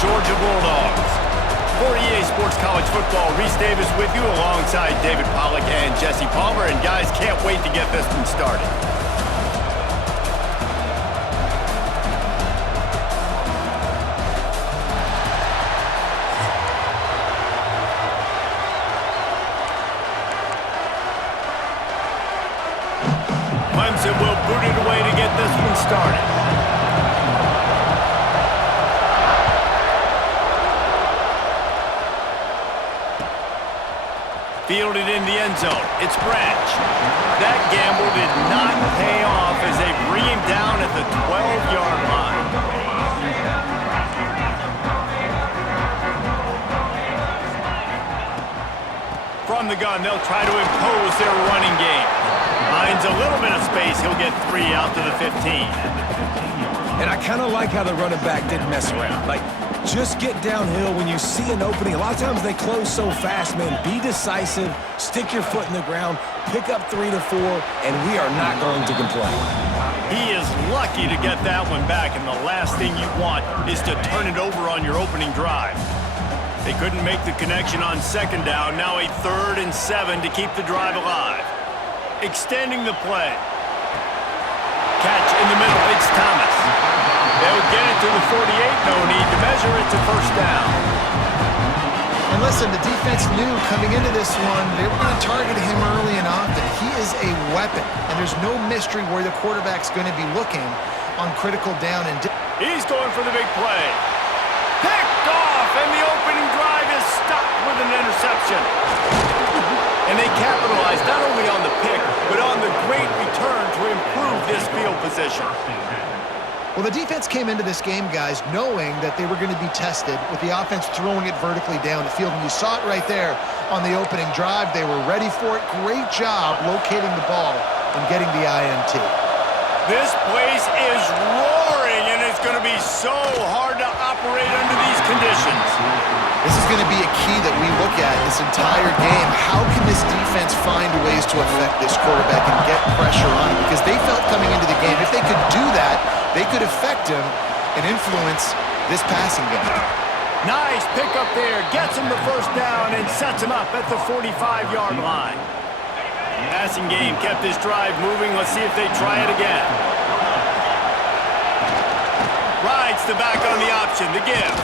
Georgia Bulldogs. For EA Sports College Football, Reese Davis with you alongside David Pollack and Jesse Palmer. And guys, can't wait to get this one started. Clemson will boot it away to get this one started. Fielded in the end zone. It's Branch. That gamble did not pay off as they bring him down at the 12-yard line. From the gun, they'll try to impose their running game. Finds a little bit of space. He'll get 3 out to the 15. And I kind of like how the running back didn't mess around. Like, just get downhill when you see an opening. A lot of times they close so fast, man. Be decisive, stick your foot in the ground, pick up 3 to 4, and we are not going to complain. He is lucky to get that one back, and the last thing you want is to turn it over on your opening drive. They couldn't make the connection on second down. Now a 3rd and 7 to keep the drive alive. Extending the play. Catch in the middle. It's Thomas. They'll get it to the 48. No need to measure it to first down. And listen, the defense knew coming into this one, they were going to target him early and often. He is a weapon, and there's no mystery where the quarterback's going to be looking on critical down. And he's going for the big play. Picked off, and the opening drive is stopped with an interception. And they capitalized not only on the pick, but on the great return to improve this field position. Well, the defense came into this game, guys, knowing that they were going to be tested with the offense throwing it vertically down the field. And you saw it right there on the opening drive. They were ready for it. Great job locating the ball and getting the INT. This place is roaring, and it's going to be so hard to operate under these conditions. This is going to be a key that we look at this entire game. How can this defense find ways to affect this quarterback and get pressure on him? Because they felt coming into the game, if they could do that, they could affect him and influence this passing game. Nice pickup there. Gets him the first down and sets him up at the 45-yard line. Passing game kept this drive moving. Let's see if they try it again. Rides the back on the option. The give.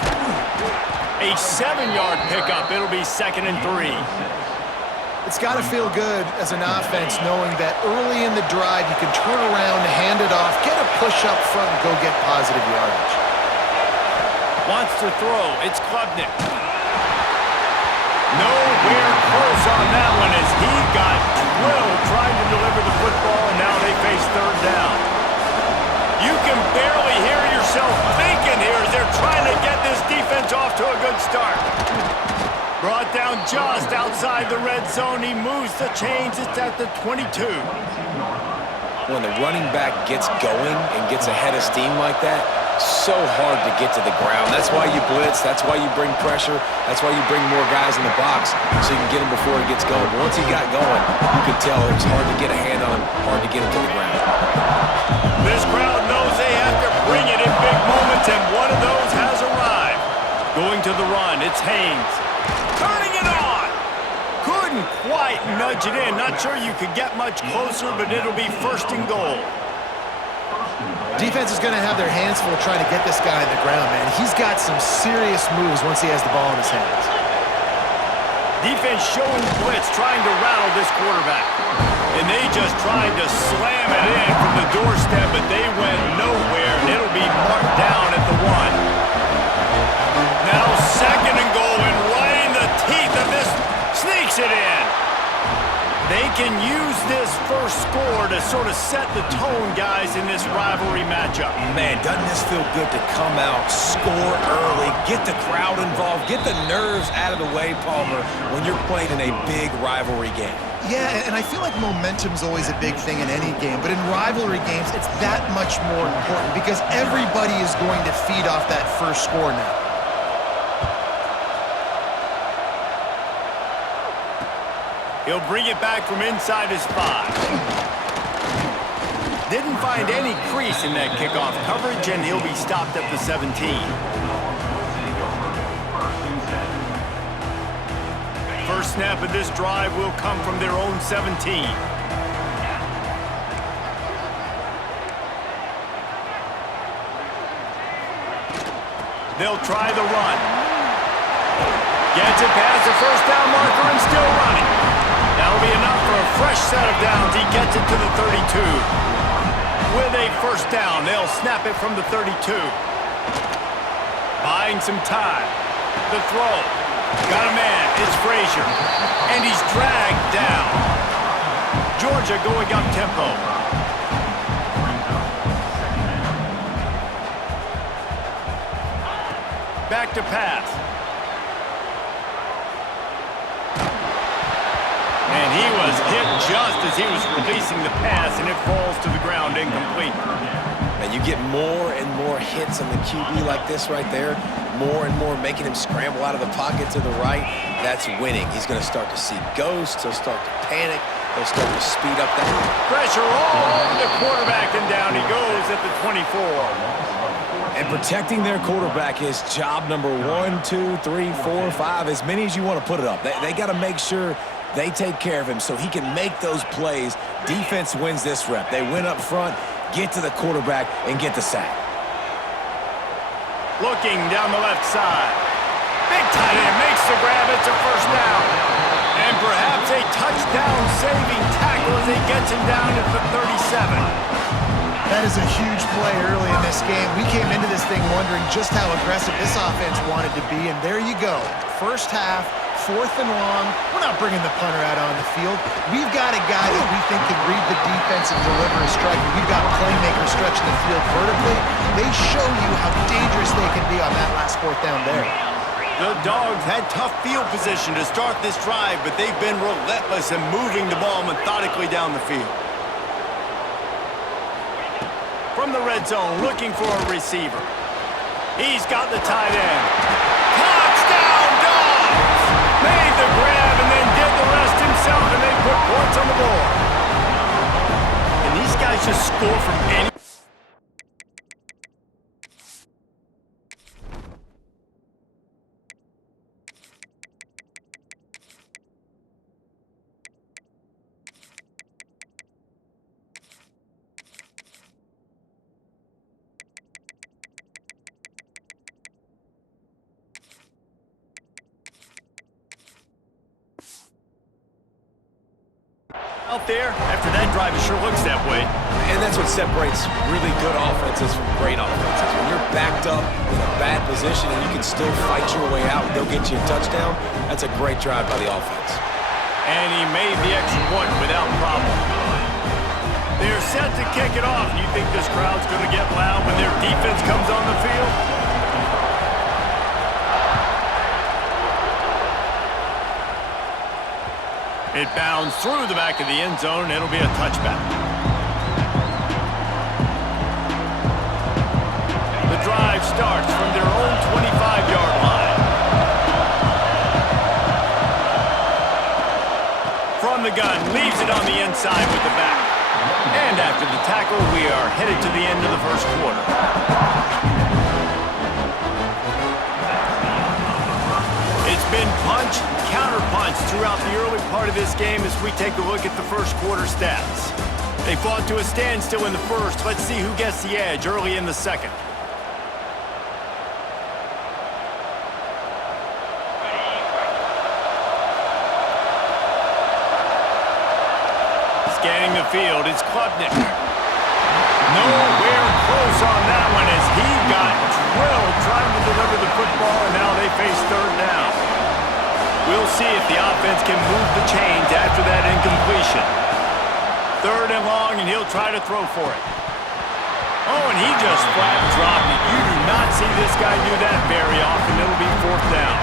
A 7-yard pickup. It'll be 2nd and 3. It's got to feel good as an offense knowing that early in the drive you can turn around, hand it off, get a push up front, and go get positive yardage. Wants to throw. It's Klubnik. Nowhere close on that one as he got drilled trying to deliver the football, and now they face 3rd down. You can barely hear yourself thinking here as they're trying to get this defense off to a good start. Brought down just outside the red zone. He moves the chains. It's at the 22. When the running back gets going and gets ahead of steam like that, so hard to get to the ground. That's why you blitz. That's why you bring pressure. That's why you bring more guys in the box so you can get him before he gets going. But once he got going, you could tell it was hard to get a hand on him, hard to get him to the ground. This crowd knows they have to bring it in big moments, and one of those has arrived. Going to the run, it's Haynes. Turning it on! Couldn't quite nudge it in. Not sure you could get much closer, but it'll be 1st and goal. Defense is going to have their hands full trying to get this guy on the ground, man. He's got some serious moves once he has the ball in his hands. Defense showing blitz, trying to rattle this quarterback. And they just tried to slam it in from the doorstep, but they went nowhere, and it'll be marked down at the 1. Now 2nd and goal, and right in the teeth of this, sneaks it in. They can use this first score to sort of set the tone, guys, in this rivalry matchup. Man, doesn't this feel good to come out, score early, get the crowd involved, get the nerves out of the way, Palmer, when you're playing in a big rivalry game? Yeah, and I feel like momentum's always a big thing in any game, but in rivalry games, it's that much more important because everybody is going to feed off that first score now. He'll bring it back from inside his 5. Didn't find any crease in that kickoff coverage, and he'll be stopped at the 17. First snap of this drive will come from their own 17. They'll try the run. Gets it past the first down marker and still running. That'll be enough for a fresh set of downs. He gets it to the 32. With a first down, they'll snap it from the 32. Buying some time. The throw. Got a man. It's Frazier. And he's dragged down. Georgia going up tempo. Back to pass. And he was hit just as he was releasing the pass, and it falls to the ground incomplete. And you get more and more hits on the QB like this right there, more and more making him scramble out of the pocket to the right. That's winning. He's going to start to see ghosts. He'll start to panic. He'll start to speed up that. Pressure all over the quarterback, and down he goes at the 24. And protecting their quarterback is job number 1, 2, 3, 4, 5, as many as you want to put it up. They got to make sure they take care of him so he can make those plays. Defense wins this rep. They win up front, get to the quarterback, and get the sack. Looking down the left side. Big tight end makes the grab. It's a first down. And perhaps a touchdown-saving tackle as he gets him down at the 37. That is a huge play early in this game. We came into this thing wondering just how aggressive this offense wanted to be, and there you go. First half, 4th and long. We're not bringing the punter out on the field. We've got a guy that we think can read the defense and deliver a strike. We've got playmakers stretching the field vertically. They show you how dangerous they can be on that last 4th down there. The Dogs had tough field position to start this drive, but they've been relentless in moving the ball methodically down the field. From the red zone, looking for a receiver. He's got the tight end. Touchdown, Dogs! Made the grab and then did the rest himself, and they put points on the board. And these guys just score from any... out there, after that drive, it sure looks that way. And that's what separates really good offenses from great offenses. When you're backed up in a bad position and you can still fight your way out and they'll get you a touchdown, that's a great drive by the offense. And he made the extra point without problem. They're set to kick it off. You think this crowd's going to get loud when their defense comes on the field? It bounds through the back of the end zone. It'll be a touchback. The drive starts from their own 25-yard line. From the gun, leaves it on the inside with the back. And after the tackle, we are headed to the end of the first quarter. It's been punch, counter-punch throughout the early part of this game as we take a look at the first quarter stats. They fought to a standstill in the first. Let's see who gets the edge early in the second. Scanning the field, it's Klubnik. Nowhere close on that one as he got drilled trying to deliver the football, and now they face third down. We'll see if the offense can move the chains after that incompletion. Third and long, and he'll try to throw for it. Oh, and he just flat dropped it. You do not see this guy do that very often. It'll be fourth down.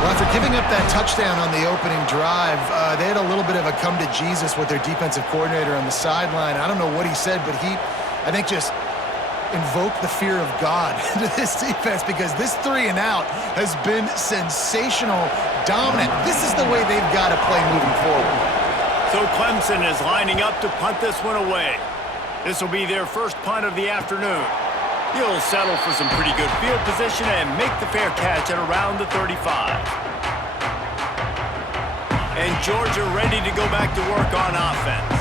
Well, after giving up that touchdown on the opening drive, they had a little bit of a come to Jesus with their defensive coordinator on the sideline. I don't know what he said, but he, I think, just invoked the fear of God into this defense because this 3 and out has been sensational, dominant. This is the way they've got to play moving forward. So Clemson is lining up to punt this one away. This will be their first punt of the afternoon. He'll settle for some pretty good field position and make the fair catch at around the 35. And Georgia ready to go back to work on offense.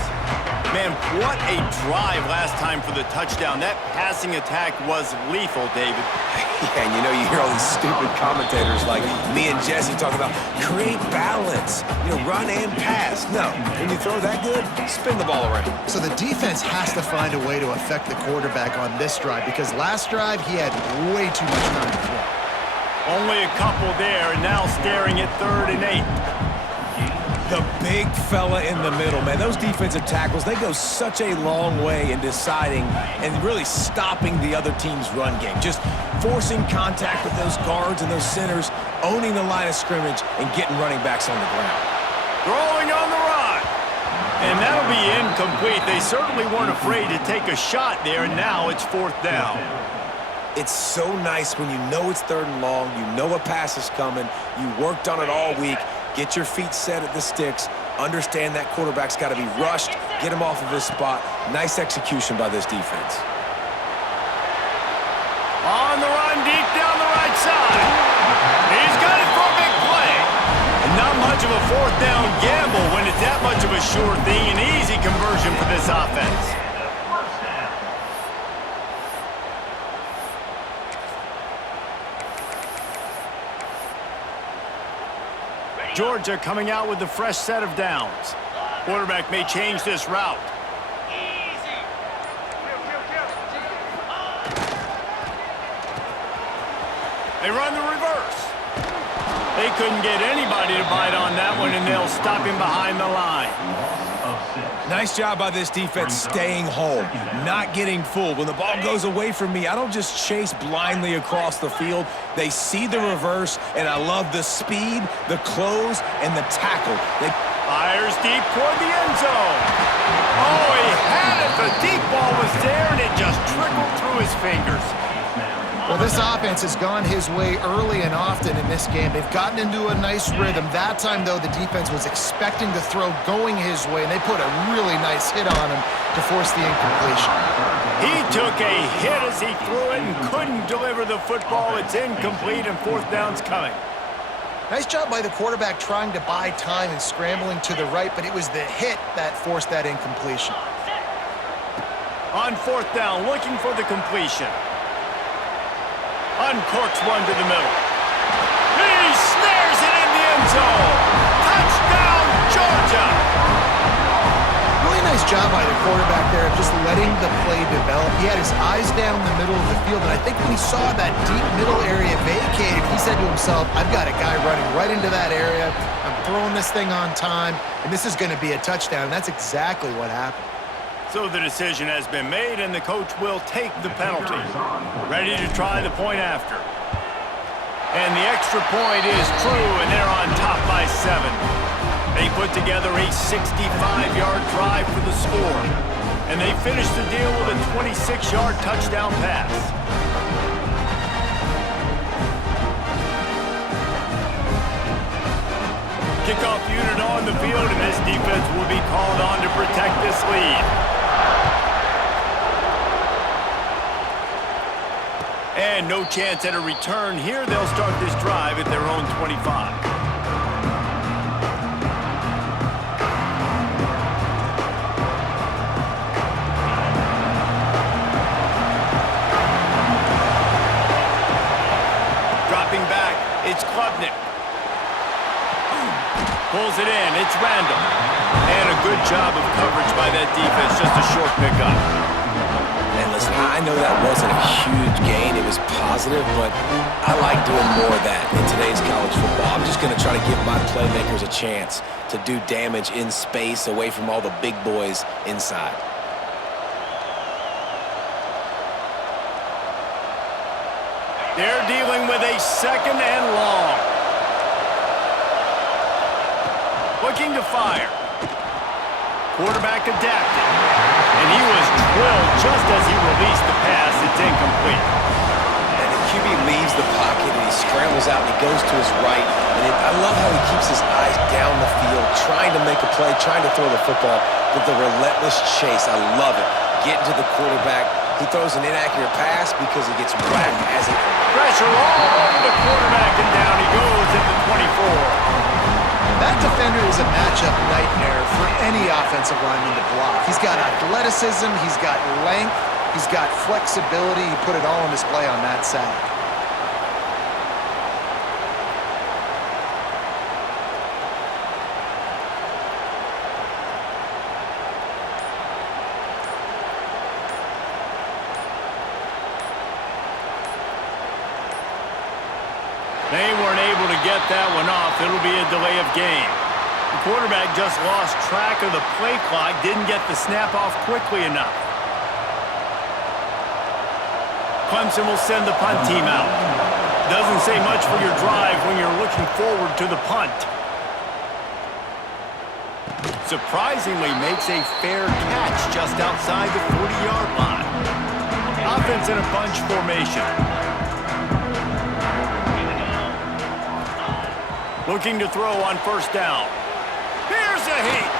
Man, what a drive last time for the touchdown. That passing attack was lethal, David. Yeah, and you hear all these stupid commentators like me and Jesse talking about create balance, run and pass. No, when you throw that good, spin the ball around. So the defense has to find a way to affect the quarterback on this drive because last drive he had way too much time to throw. Only a couple there, and now staring at 3rd and 8. The big fella in the middle, man. Those defensive tackles, they go such a long way in deciding and really stopping the other team's run game. Just forcing contact with those guards and those centers, owning the line of scrimmage, and getting running backs on the ground. Throwing on the run. And that'll be incomplete. They certainly weren't afraid to take a shot there, and now it's 4th down. It's so nice when you know it's 3rd and long, you know a pass is coming, you worked on it all week, get your feet set at the sticks, understand that quarterback's got to be rushed, get him off of his spot. Nice execution by this defense. On the run, deep down the right side. He's got it for a big play. And not much of a 4th down gamble when it's that much of a sure thing. An easy conversion for this offense. Georgia coming out with a fresh set of downs. Quarterback may change this route. They run the reverse. They couldn't get anybody to bite on that one, and they'll stop him behind the line. Nice job by this defense staying home, not getting fooled. When the ball goes away from me, I don't just chase blindly across the field. They see the reverse, and I love the speed, the close, and the tackle. Fires deep toward the end zone. Oh, he had it. The deep ball was there, and it just trickled through his fingers. Well, this offense has gone his way early and often in this game. They've gotten into a nice rhythm. That time, though, the defense was expecting the throw going his way, and they put a really nice hit on him to force the incompletion. He took a hit as he threw it and couldn't deliver the football. It's incomplete, and 4th down's coming. Nice job by the quarterback trying to buy time and scrambling to the right, but it was the hit that forced that incompletion. On 4th down, looking for the completion. Uncorks one to the middle. He snares it in the end zone. Touchdown, Georgia! Really nice job by the quarterback there of just letting the play develop. He had his eyes down the middle of the field, and I think when he saw that deep middle area vacated, he said to himself, I've got a guy running right into that area. I'm throwing this thing on time, and this is going to be a touchdown. And that's exactly what happened. So the decision has been made, and the coach will take the penalty. Ready to try the point after. And the extra point is true, and they're on top by 7. They put together a 65-yard drive for the score. And they finish the deal with a 26-yard touchdown pass. Kickoff unit on the field, and this defense will be called on to protect this lead. And no chance at a return here. They'll start this drive at their own 25. Dropping back, it's Klubnik. Pulls it in, it's Randall. And a good job of coverage by that defense, just a short pickup. And listen, I know that wasn't a huge gain. It was positive, but I like doing more of that in today's college football. I'm just going to try to give my playmakers a chance to do damage in space away from all the big boys inside. They're dealing with a 2nd and long. Looking to fire. Quarterback adapted. And he was drilled just as he released the pass. It's incomplete. And the QB leaves the pocket, and he scrambles out, and he goes to his right. And I love how he keeps his eyes down the field, trying to make a play, trying to throw the football, but the relentless chase. I love it. Getting to the quarterback. He throws an inaccurate pass because he gets whacked as he... Pressure all over the quarterback, and down he goes at the 24. That defender is a a matchup nightmare for any offensive lineman to block. He's got athleticism, he's got length, he's got flexibility. He put it all on display on that sack. They weren't able to get that one off. It'll be a delay of game. The quarterback just lost track of the play clock, didn't get the snap off quickly enough. Clemson will send the punt team out. Doesn't say much for your drive when you're looking forward to the punt. Surprisingly makes a fair catch just outside the 40-yard line. Offense in a bunch formation. Looking to throw on first down. Here's a heat.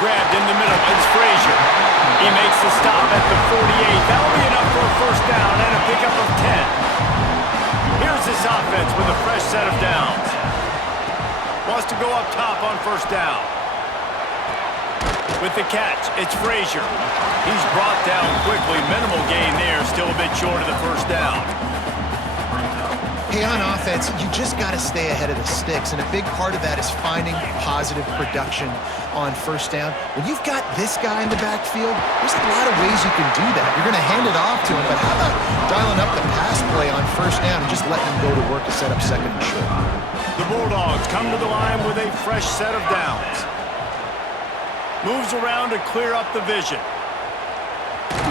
Grabbed in the middle. It's Frazier. He makes the stop at the 48. That'll be enough for a first down and a pickup of 10. Here's this offense with a fresh set of downs. Wants to go up top on first down. With the catch, it's Frazier. He's brought down quickly. Minimal gain there. Still a bit short of the first down. Hey, on offense, you just got to stay ahead of the sticks, and a big part of that is finding positive production on first down. When you've got this guy in the backfield, there's a lot of ways you can do that. You're going to hand it off to him, but how about dialing up the pass play on first down and just letting him go to work to set up second and short? The Bulldogs come to the line with a fresh set of downs. Moves around to clear up the vision.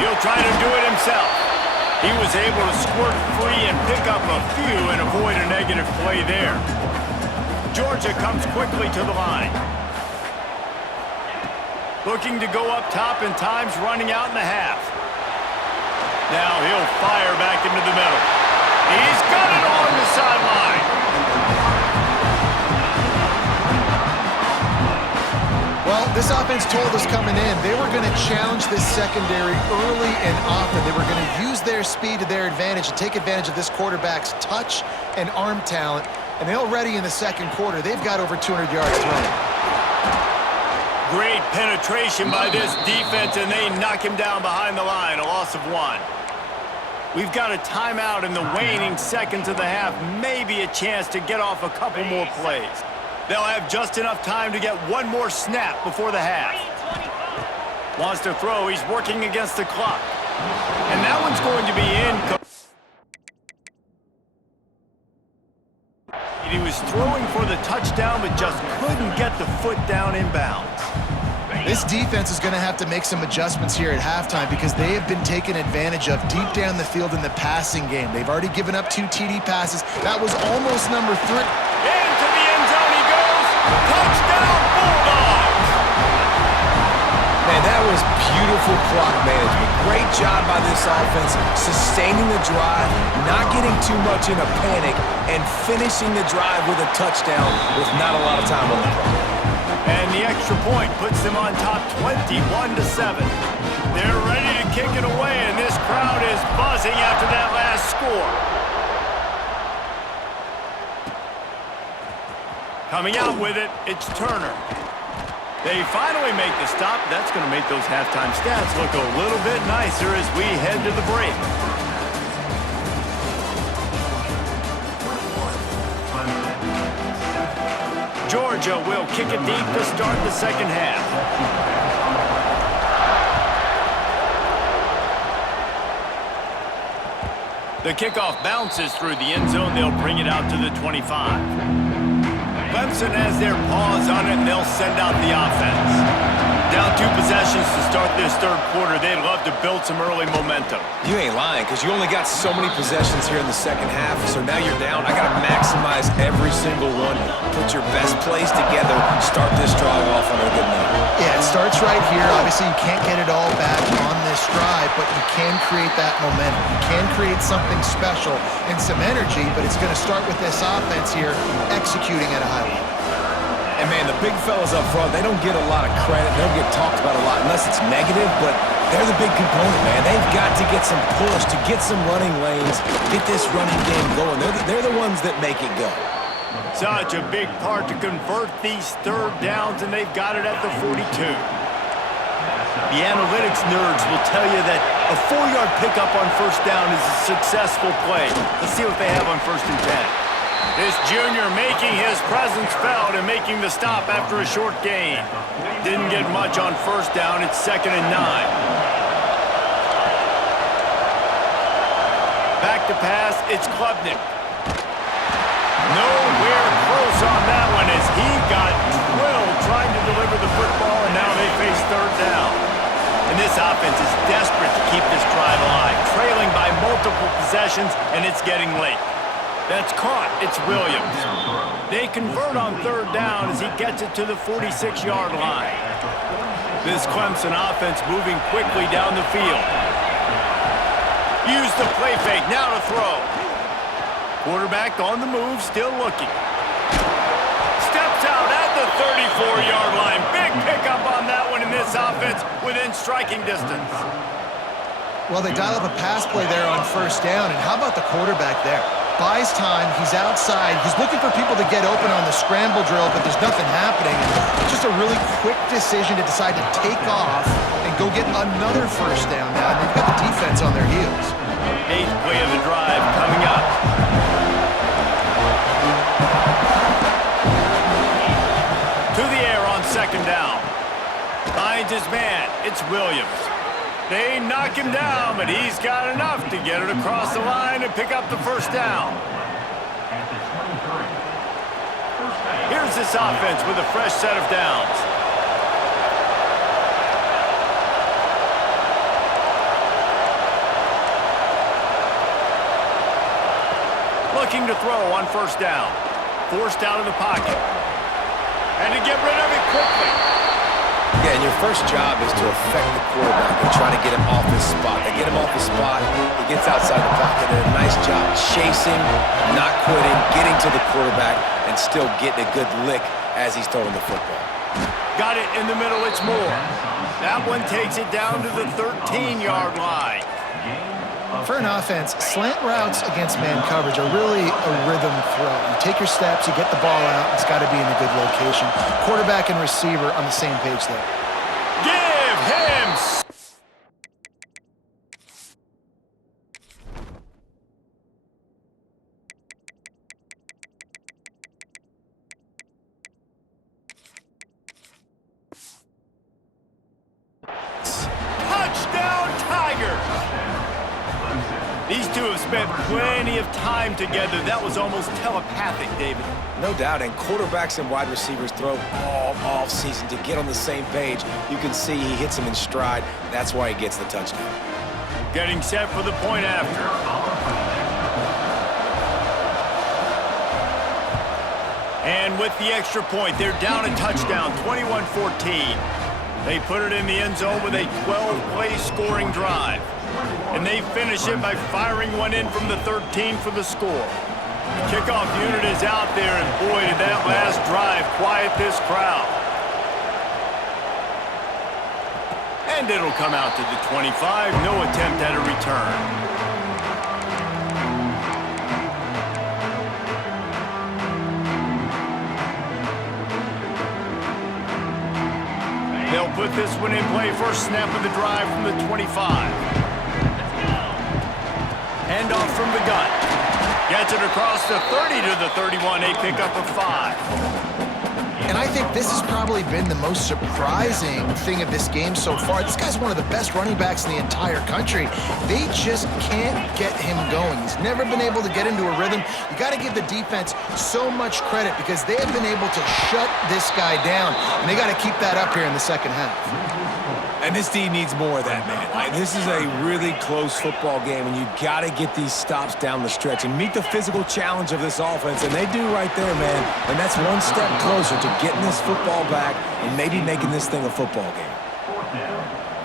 He'll try to do it himself. He was able to squirt free and pick up a few and avoid a negative play there. Georgia comes quickly to the line. Looking to go up top, and time's running out in the half. Now he'll fire back into the middle. He's got it on the sideline. Well, this offense told us coming in they were going to challenge this secondary early and often. They were going to use their speed to their advantage and take advantage of this quarterback's touch and arm talent. And already in the second quarter, they've got over 200 yards thrown. Great penetration by this defense, and they knock him down behind the line, a loss of 1. We've got a timeout in the waning seconds of the half, maybe a chance to get off a couple more plays. They'll have just enough time to get one more snap before the half. Wants to throw. He's working against the clock. And that one's going to be in. He was throwing for the touchdown, but just couldn't get the foot down inbounds. This defense is going to have to make some adjustments here at halftime because they have been taken advantage of deep down the field in the passing game. They've already given up 2 TD passes. That was almost number 3. Into the end zone he goes. Touchdown, Bulldogs! Man, that was beautiful clock management. Great job by this offense, sustaining the drive, not getting too much in a panic, and finishing the drive with a touchdown with not a lot of time on the clock. And the extra point puts them on top 21-7. They're ready to kick it away, and this crowd is buzzing after that last score. Coming out with it, it's Turner. They finally make the stop. That's going to make those halftime stats look a little bit nicer as we head to the break. Georgia will kick it deep to start the second half. The kickoff bounces through the end zone. They'll bring it out to the 25. Clemson has their paws on it, and they'll send out the offense. Down 2 possessions to start this third quarter. They'd love to build some early momentum. You ain't lying, because you only got so many possessions here in the second half, so now you're down. I got to maximize every single one. Put your best plays together. Start this drive off on a good note. Yeah, it starts right here. Obviously, you can't get it all back on this drive, but you can create that momentum. You can create something special and some energy, but it's going to start with this offense here executing at a high level. And, man, the big fellas up front, they don't get a lot of credit. They don't get talked about a lot unless it's negative, but they're the big component, man. They've got to get some push, to get some running lanes, get this running game going. They're the ones that make it go. Such a big part to convert these third downs, and they've got it at the 42. The analytics nerds will tell you that a 4-yard pickup on first down is a successful play. Let's see what they have on 1st and 10. This junior making his presence felt and making the stop after a short gain. Didn't get much on first down. It's 2nd and 9. Back to pass, it's Klubnik. Nowhere close on that one as he got drilled trying to deliver the football, and now they face third down. And this offense is desperate to keep this drive alive, trailing by multiple possessions, and it's getting late. That's caught. It's Williams. They convert on third down as he gets it to the 46-yard line. This Clemson offense moving quickly down the field. Use the play fake, now to throw. Quarterback on the move, still looking. Steps out at the 34-yard line. Big pickup on that one in this offense within striking distance. Well, they dial up a pass play there on first down, and how about the quarterback there? Buys time, he's outside, he's looking for people to get open on the scramble drill, but there's nothing happening. It's just a really quick decision to decide to take off and go get another first down now, and they've got the defense on their heels. 8th play of the drive coming up. To the air on 2nd down. Finds his man, it's Williams. They knock him down, but he's got enough to get it across the line and pick up the first down. Here's this offense with a fresh set of downs. Looking to throw on first down. Forced out of the pocket. And to get rid of it quickly. Yeah, and your first job is to affect the quarterback and try to get him off his spot. They get him off his spot, he gets outside the pocket, and a nice job chasing, not quitting, getting to the quarterback, and still getting a good lick as he's throwing the football. Got it in the middle, it's Moore. That one takes it down to the 13-yard line. For an offense, slant routes against man coverage are really a rhythm throw. You take your steps, you get the ball out, it's got to be in a good location. Quarterback and receiver on the same page there. Give him touchdown Tigers! These two have spent plenty of time together. That was almost telepathic, David. No doubt, and quarterbacks and wide receivers throw all off-season to get on the same page. You can see he hits them in stride. That's why he gets the touchdown. Getting set for the point after. And with the extra point, they're down a touchdown, 21-14. They put it in the end zone with a 12-play scoring drive. And they finish it by firing one in from the 13 for the score. The kickoff unit is out there, and boy, did that last drive quiet this crowd. And it'll come out to the 25, no attempt at a return. They'll put this one in play. First snap of the drive from the 25. Hand off from the gun. Gets it across the 30 to the 31. A pickup of 5. And I think this has probably been the most surprising thing of this game so far. This guy's one of the best running backs in the entire country. They just can't get him going. He's never been able to get into a rhythm. You got to give the defense so much credit because they have been able to shut this guy down, and they got to keep that up here in the second half. And this D needs more of that, man. This is a really close football game, and you got to get these stops down the stretch and meet the physical challenge of this offense, and they do right there, man. And that's one step closer to getting this football back and maybe making this thing a football game.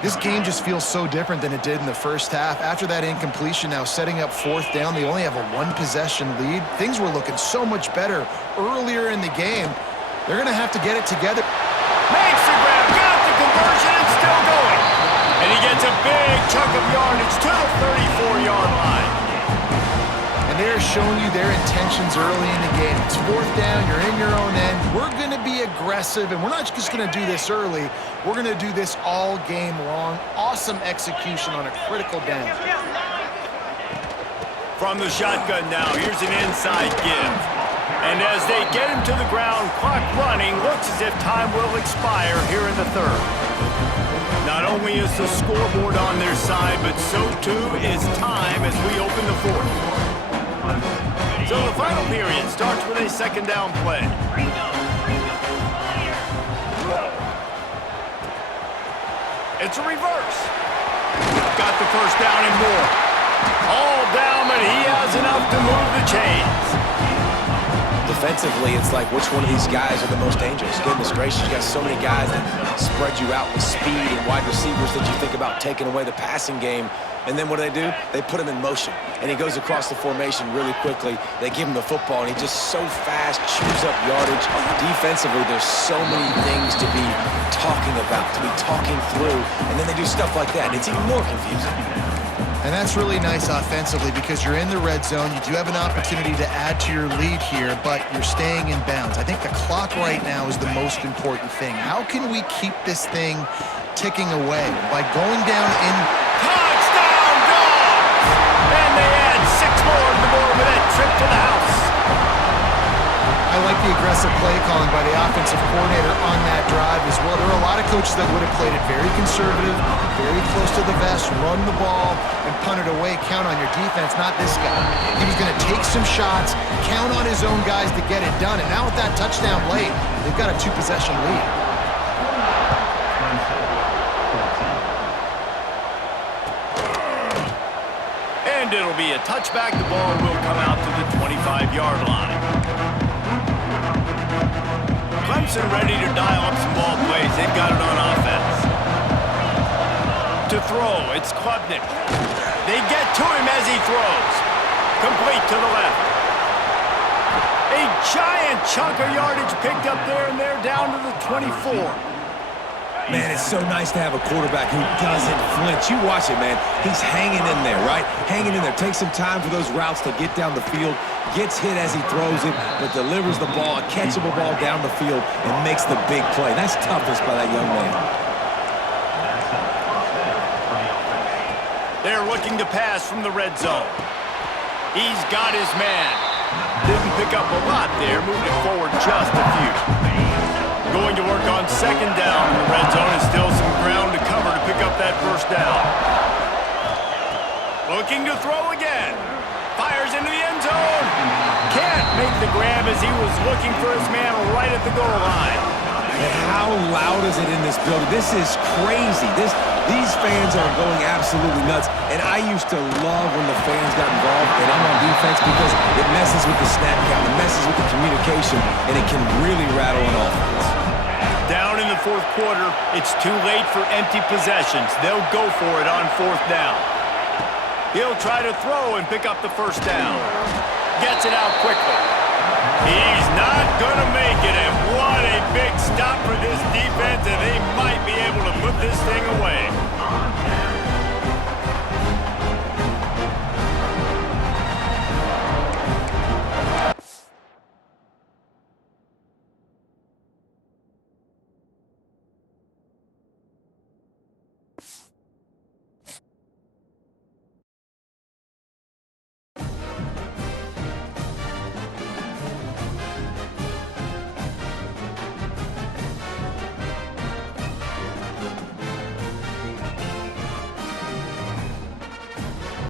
This game just feels so different than it did in the first half. After that incompletion, now setting up fourth down, they only have a one-possession lead. Things were looking so much better earlier in the game. They're going to have to get it together. Makes the grab, got the conversion, and still going. And he gets a big chunk of yardage to the 34-yard line. And they're showing you their intentions early in the game. It's fourth down, you're in your own end. We're going to be aggressive, and we're not just going to do this early. We're going to do this all game long. Awesome execution on a critical down. From the shotgun now, here's an inside give. And as they get him to the ground, clock running, looks as if time will expire here in the third. Not only is the scoreboard on their side, but so too is time as we open the fourth. So the final period starts with a second down play. It's a reverse. Got the first down and more. All down, but he has enough to move the chains. Defensively, it's like which one of these guys are the most dangerous? Goodness gracious, you got so many guys that spread you out with speed and wide receivers that you think about taking away the passing game. And then what do? They put him in motion. And he goes across the formation really quickly. They give him the football, and he just so fast, chews up yardage. Defensively, there's so many things to be talking about, to be talking through. And then they do stuff like that, and it's even more confusing. And that's really nice offensively because you're in the red zone. You do have an opportunity to add to your lead here, but you're staying in bounds. I think the clock right now is the most important thing. How can we keep this thing ticking away? By going down in... Touchdown, Dogs! And they add 6 more to the board with that trip to the house. I like the aggressive play calling by the offensive coordinator on that drive as well. There are a lot of coaches that would have played it very conservative, very close to the vest, run the ball, and punt it away. Count on your defense, not this guy. He was going to take some shots, count on his own guys to get it done. And now with that touchdown late, they've got a 2-possession lead. And it'll be a touchback. The ball will come out to the 25-yard line. Clemson ready to dial up some ball plays. They've got it on offense. To throw, it's Klubnik. They get to him as he throws. Complete to the left. A giant chunk of yardage picked up there, and they're down to the 24. Man, it's so nice to have a quarterback who doesn't flinch. You watch it, man. He's hanging in there, right? Hanging in there. Takes some time for those routes to get down the field. Gets hit as he throws it, but delivers the ball, a catchable ball down the field, and makes the big play. That's toughness by that young man. They're looking to pass from the red zone. He's got his man. Didn't pick up a lot there, moving forward just a few. Going to work on second down in the red zone, and still some ground to cover to pick up that first down. Looking to throw again. Fires into the end zone. Can't make the grab as he was looking for his man right at the goal line. And how loud is it in this building? This is crazy. These fans are going absolutely nuts. And I used to love when the fans got involved, and I'm on defense because it messes with the snap count, it messes with the communication, and it can really rattle an offense. Down in the fourth quarter, it's too late for empty possessions. They'll go for it on fourth down. He'll try to throw and pick up the first down. Gets it out quickly. He's not going to make it, and what a big stop for this defense, and they might be able to put this thing away.